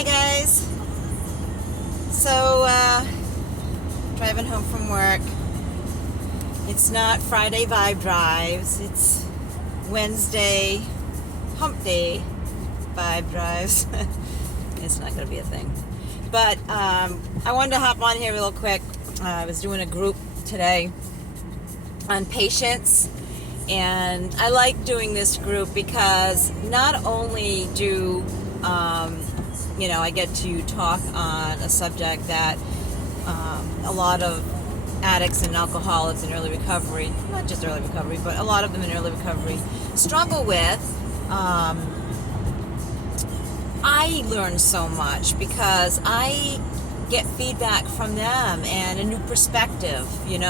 Hi guys. So, driving home from work. It's not Friday vibe drives. It's Wednesday hump day vibe drives. It's not going to be a thing. But I wanted to hop on here real quick. I was doing a group today on patience. And I like doing this group because not only do I get to talk on a subject that a lot of addicts and alcoholics in early recovery, not just early recovery, but a lot of them in early recovery struggle with. I learn so much because I get feedback from them and a new perspective, and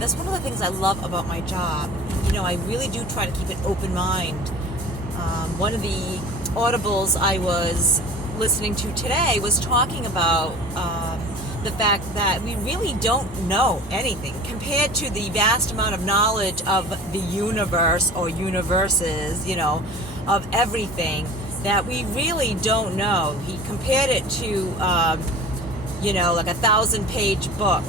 that's one of the things I love about my job. I really do try to keep an open mind. One of the audibles I was listening to today was talking about the fact that we really don't know anything compared to the vast amount of knowledge of the universe or universes, of everything that we really don't know. He compared it to, like a 1,000-page book.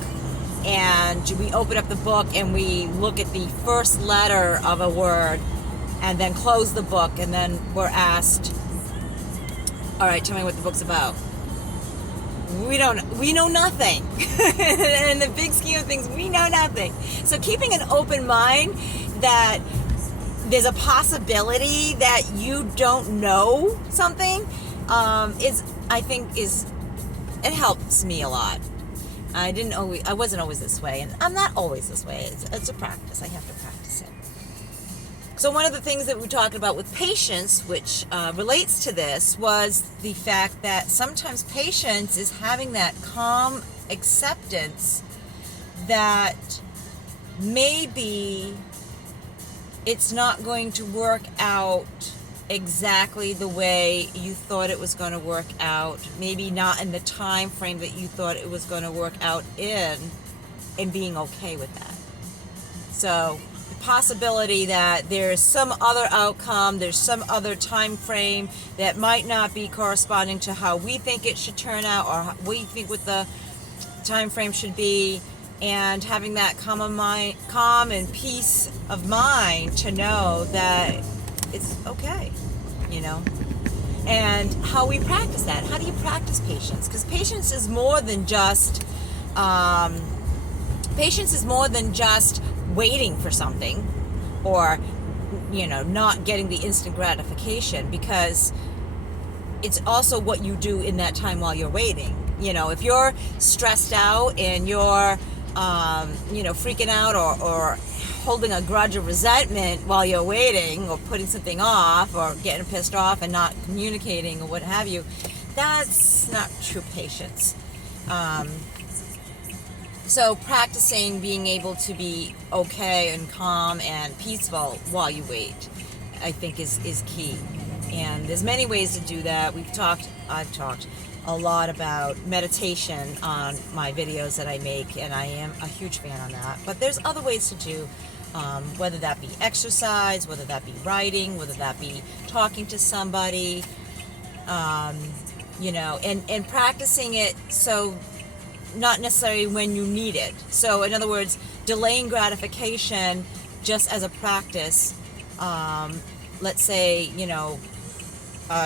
And we open up the book and we look at the first letter of a word and then close the book, and then we're asked, all right, tell me what the book's about. We know nothing. In the big scheme of things, we know nothing. So keeping an open mind that there's a possibility that you don't know something it helps me a lot. I wasn't always this way, and I'm not always this way. It's a practice. I have to practice it. So one of the things that we talked about with patience, which relates to this, was the fact that sometimes patience is having that calm acceptance that maybe it's not going to work out exactly the way you thought it was going to work out, maybe not in the time frame that you thought it was going to work out in, and being okay with that. So the possibility that there's some other outcome, there's some other time frame that might not be corresponding to how we think it should turn out or how we think what the time frame should be, and having that calm and peace of mind to know that it's okay, and how we practice that. How do you practice patience? Because patience is more than just waiting for something, or not getting the instant gratification, because it's also what you do in that time while you're waiting. If you're stressed out and you're freaking out or holding a grudge or resentment while you're waiting, or putting something off, or getting pissed off and not communicating, or what have you, that's not true patience. So practicing being able to be okay and calm and peaceful while you wait, I think is key. And there's many ways to do that. I've talked a lot about meditation on my videos that I make, and I am a huge fan on that. But there's other ways to do, whether that be exercise, whether that be writing, whether that be talking to somebody, and practicing it so not necessarily when you need it. So in other words, delaying gratification just as a practice. Let's say,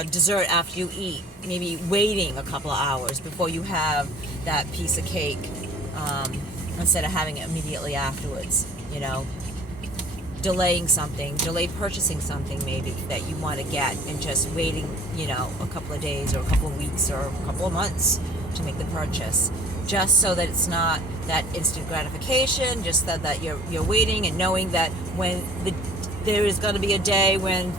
dessert after you eat, maybe waiting a couple of hours before you have that piece of cake, instead of having it immediately afterwards. Delaying something, purchasing something maybe that you want to get, and just waiting, a couple of days or a couple of weeks or a couple of months to make the purchase, just so that it's not that instant gratification, just that you're waiting and knowing that when there is going to be a day when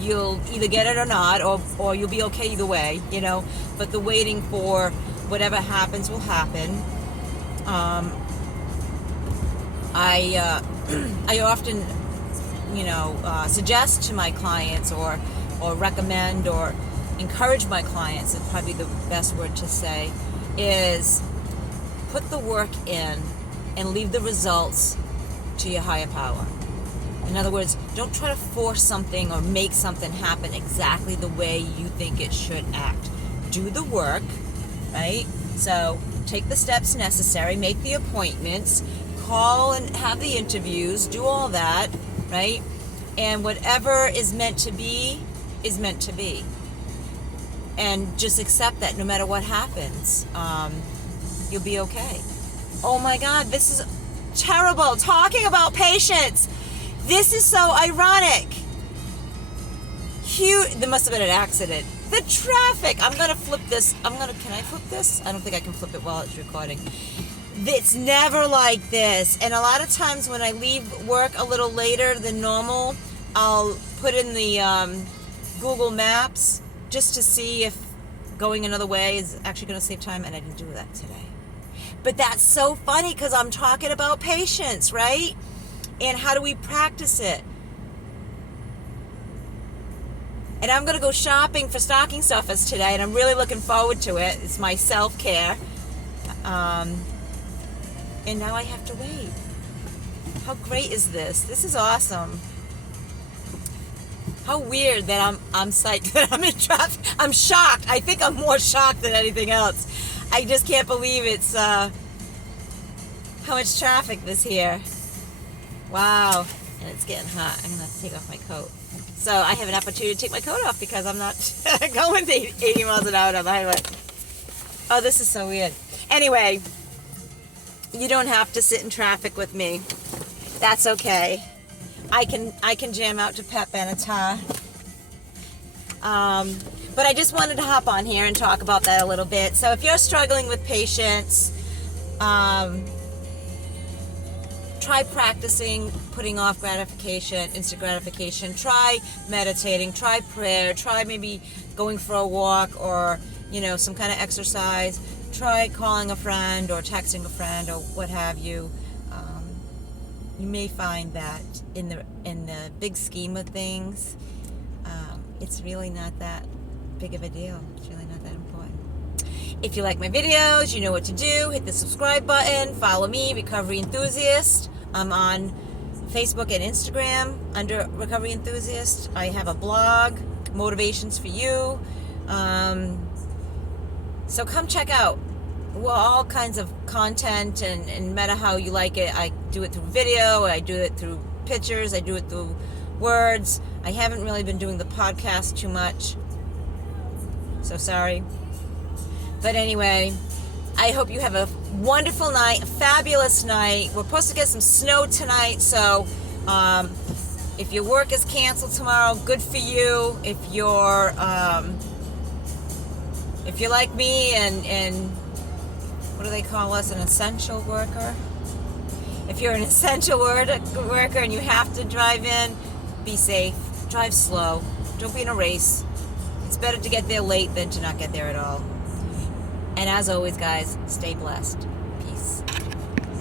you'll either get it or not, or you'll be okay either way, but the waiting for whatever happens will happen. I often, suggest to my clients, or recommend or encourage my clients, is probably the best word to say, is put the work in and leave the results to your higher power. In other words, don't try to force something or make something happen exactly the way you think it should act. Do the work, right? So take the steps necessary, make the appointments, call and have the interviews, do all that, right? And whatever is meant to be is meant to be. And just accept that no matter what happens, you'll be okay. Oh my God, this is terrible. Talking about patience. This is so ironic. There must have been an accident. The traffic. I'm going to flip this. Can I flip this? I don't think I can flip it while it's recording. It's never like this. And a lot of times when I leave work a little later than normal, I'll put in the Google Maps just to see if going another way is actually going to save time, and I didn't do that today. But that's so funny because I'm talking about patience, right? And how do we practice it? And I'm going to go shopping for stocking stuffers today, and I'm really looking forward to it. It's my self-care. And now I have to wait. How great is this? This is awesome. How weird that I'm psyched that I'm in traffic. I'm shocked. I think I'm more shocked than anything else. I just can't believe it's how much traffic this here. Wow. And it's getting hot. I'm going to have to take off my coat. So I have an opportunity to take my coat off because I'm not going 80 miles an hour on the highway. Oh, this is so weird. Anyway, you don't have to sit in traffic with me. That's okay. I can jam out to Pat Benatar. But I just wanted to hop on here and talk about that a little bit. So if you're struggling with patience, try practicing putting off gratification, instant gratification. Try meditating, try prayer, try maybe going for a walk or, some kind of exercise. Try calling a friend or texting a friend or what have you. You may find that in the big scheme of things, it's really not that big of a deal. It's really not that important. If you like my videos, you know what to do. Hit the subscribe button. Follow me, Recovery Enthusiast. I'm on Facebook and Instagram under Recovery Enthusiast. I have a blog, Motivations for You. So come check out all kinds of content, and no matter how you like it. I do it through video, I do it through pictures, I do it through words. I haven't really been doing the podcast too much, so sorry. But anyway, I hope you have a wonderful night, a fabulous night. We're supposed to get some snow tonight, so if your work is canceled tomorrow, good for you. If you're like me and what do they call us, an essential worker? If you're an essential worker and you have to drive in, be safe, drive slow, don't be in a race. It's better to get there late than to not get there at all. And as always, guys, stay blessed.